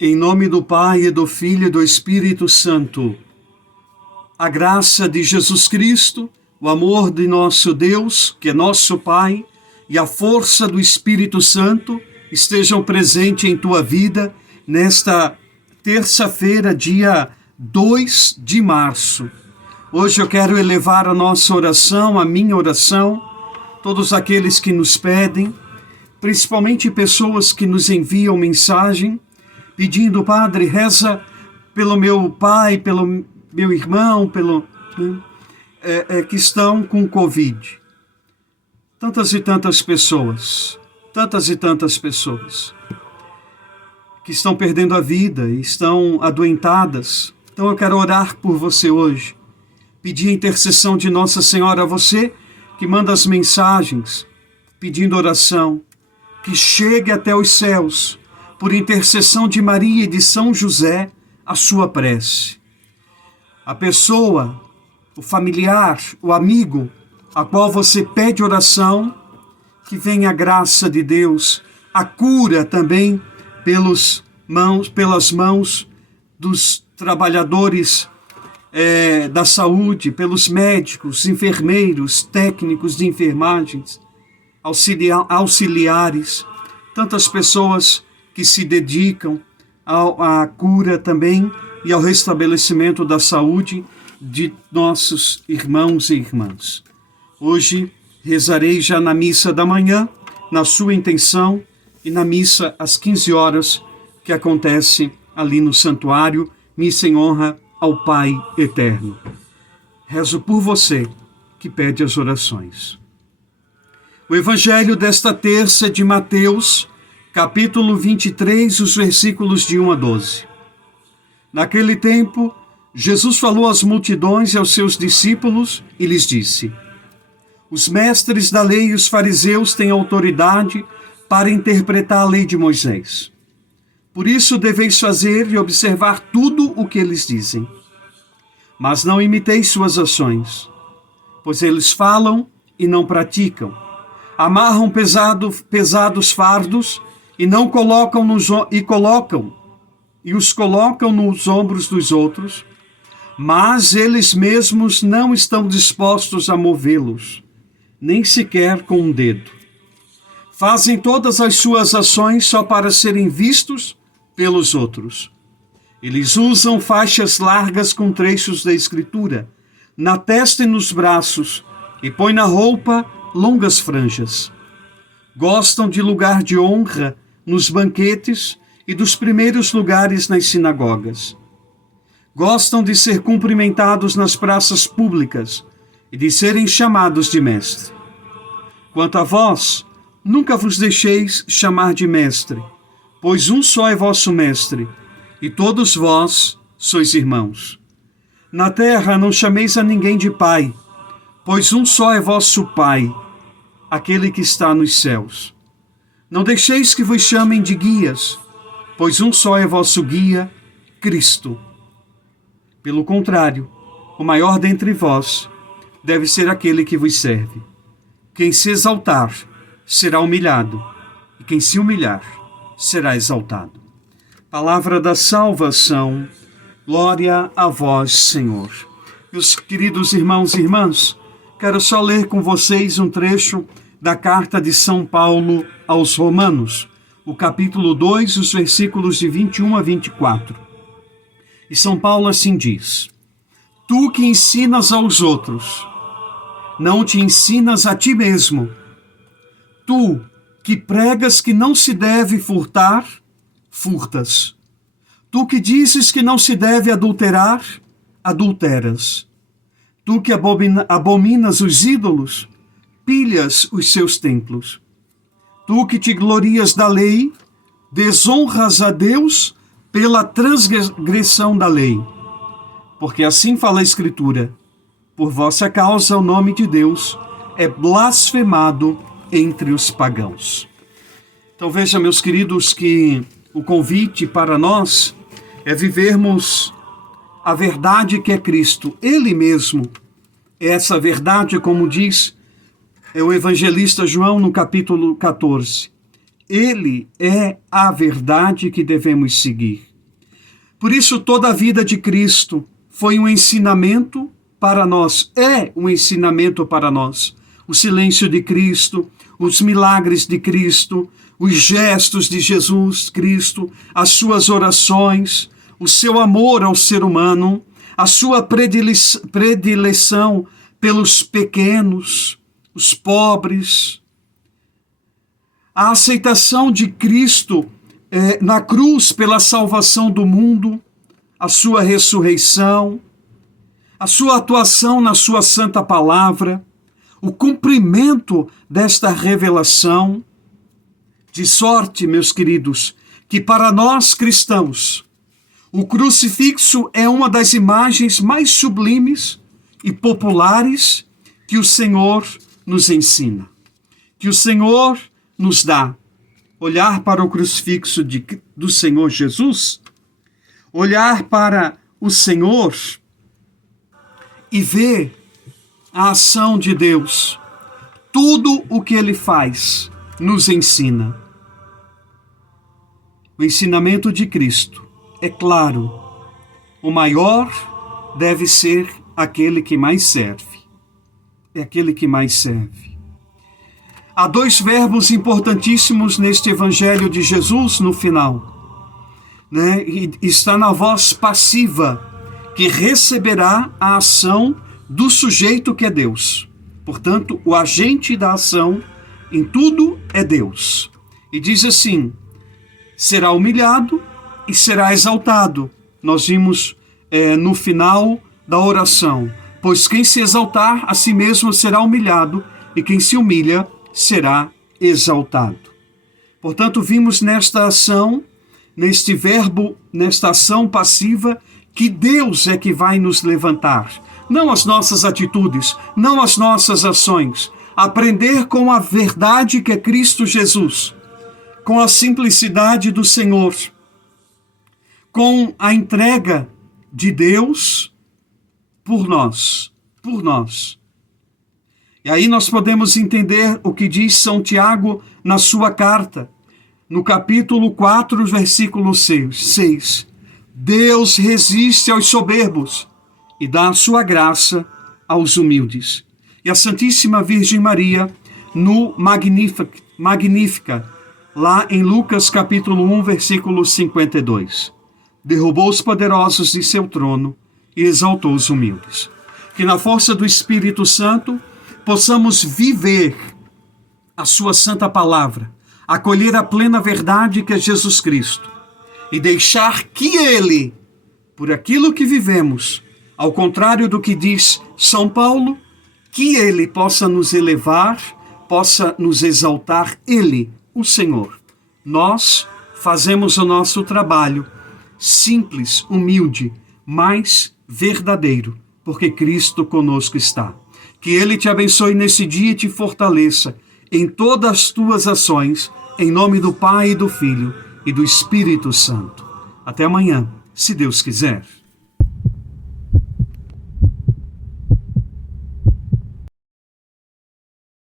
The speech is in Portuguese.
Em nome do Pai, e do Filho e do Espírito Santo. A graça de Jesus Cristo, o amor de nosso Deus, que é nosso Pai, e a força do Espírito Santo estejam presentes em tua vida nesta terça-feira, dia 2 de março. Hoje eu quero elevar a nossa oração, a minha oração, todos aqueles que nos pedem, principalmente pessoas que nos enviam mensagem, pedindo: Padre, reza pelo meu pai, pelo meu irmão, que estão com Covid. Tantas e tantas pessoas que estão perdendo a vida e estão adoentadas. Então eu quero orar por você hoje, pedir a intercessão de Nossa Senhora a você que manda as mensagens, pedindo oração, que chegue até os céus, por intercessão de Maria e de São José, a sua prece. A pessoa, o familiar, o amigo, a qual você pede oração, que venha a graça de Deus, a cura também pelas mãos dos trabalhadores da saúde, pelos médicos, enfermeiros, técnicos de enfermagens, auxiliares, tantas pessoas que se dedicam à cura também e ao restabelecimento da saúde de nossos irmãos e irmãs. Hoje rezarei já na missa da manhã, na sua intenção, e na missa às 15 horas, que acontece ali no santuário, missa em honra ao Pai Eterno. Rezo por você que pede as orações. O Evangelho desta terça é de Mateus, capítulo 23, os versículos de 1 a 12. Naquele tempo, Jesus falou às multidões e aos seus discípulos e lhes disse: os mestres da lei e os fariseus têm autoridade para interpretar a lei de Moisés. Por isso deveis fazer e observar tudo o que eles dizem. Mas não imiteis suas ações, pois eles falam e não praticam. Amarram pesados fardos e não colocam os colocam nos ombros dos outros, mas eles mesmos não estão dispostos a movê-los, nem sequer com um dedo. Fazem todas as suas ações só para serem vistos pelos outros. Eles usam faixas largas com trechos da Escritura na testa e nos braços, e põem na roupa longas franjas. Gostam de lugar de honra nos banquetes e dos primeiros lugares nas sinagogas. Gostam de ser cumprimentados nas praças públicas e de serem chamados de mestre. Quanto a vós, nunca vos deixeis chamar de mestre, pois um só é vosso mestre, e todos vós sois irmãos. Na terra não chameis a ninguém de pai, pois um só é vosso Pai, aquele que está nos céus. Não deixeis que vos chamem de guias, pois um só é vosso guia, Cristo. Pelo contrário, o maior dentre vós deve ser aquele que vos serve. Quem se exaltar será humilhado, e quem se humilhar será exaltado. Palavra da salvação, glória a vós, Senhor. Meus queridos irmãos e irmãs, quero só ler com vocês um trecho da carta de São Paulo aos Romanos, o capítulo 2, os versículos de 21 a 24. E São Paulo assim diz: tu que ensinas aos outros, não te ensinas a ti mesmo. Tu que pregas que não se deve furtar, furtas. Tu que dizes que não se deve adulterar, adulteras. Tu que abominas os ídolos, pilhas os seus templos. Tu que te glorias da lei, desonras a Deus pela transgressão da lei. Porque assim fala a Escritura: por vossa causa o nome de Deus é blasfemado entre os pagãos. Então veja, meus queridos, que o convite para nós é vivermos a verdade que é Cristo. Ele mesmo é essa verdade, como diz o evangelista João no capítulo 14. Ele é a verdade que devemos seguir. Por isso, toda a vida de Cristo foi um ensinamento para nós, é um ensinamento para nós. O silêncio de Cristo, os milagres de Cristo, os gestos de Jesus Cristo, as suas orações, o seu amor ao ser humano, a sua predileção pelos pequenos, os pobres, a aceitação de Cristo na cruz pela salvação do mundo, a sua ressurreição, a sua atuação na sua santa palavra, o cumprimento desta revelação, de sorte, meus queridos, que para nós cristãos, o crucifixo é uma das imagens mais sublimes e populares que o Senhor nos ensina, que o Senhor nos dá. Olhar para o crucifixo do Senhor Jesus, olhar para o Senhor e ver a ação de Deus. Tudo o que Ele faz nos ensina. O ensinamento de Cristo é claro. O maior deve ser aquele que mais serve. É aquele que mais serve. Há dois verbos importantíssimos neste Evangelho de Jesus no final, né? E está na voz passiva, que receberá a ação do sujeito que é Deus. Portanto, o agente da ação em tudo é Deus. E diz assim: será humilhado e será exaltado. Nós vimos no final da oração: pois quem se exaltar a si mesmo será humilhado, e quem se humilha será exaltado. Portanto, vimos nesta ação, neste verbo, nesta ação passiva, que Deus é que vai nos levantar. Não as nossas atitudes, não as nossas ações. Aprender com a verdade que é Cristo Jesus, com a simplicidade do Senhor, com a entrega de Deus por nós, por nós. E aí nós podemos entender o que diz São Tiago na sua carta, no capítulo 4, versículo 6. Deus resiste aos soberbos e dá a sua graça aos humildes. E a Santíssima Virgem Maria, no Magnífica, lá em Lucas capítulo 1, versículo 52. Derrubou os poderosos de seu trono e exaltou os humildes. Que na força do Espírito Santo possamos viver a sua santa palavra, acolher a plena verdade que é Jesus Cristo e deixar que Ele, por aquilo que vivemos, ao contrário do que diz São Paulo, que Ele possa nos elevar, possa nos exaltar, Ele, o Senhor. Nós fazemos o nosso trabalho simples, humilde, mas verdadeiro, porque Cristo conosco está. Que Ele te abençoe nesse dia e te fortaleça em todas as tuas ações, em nome do Pai, e do Filho e do Espírito Santo. Até amanhã, se Deus quiser.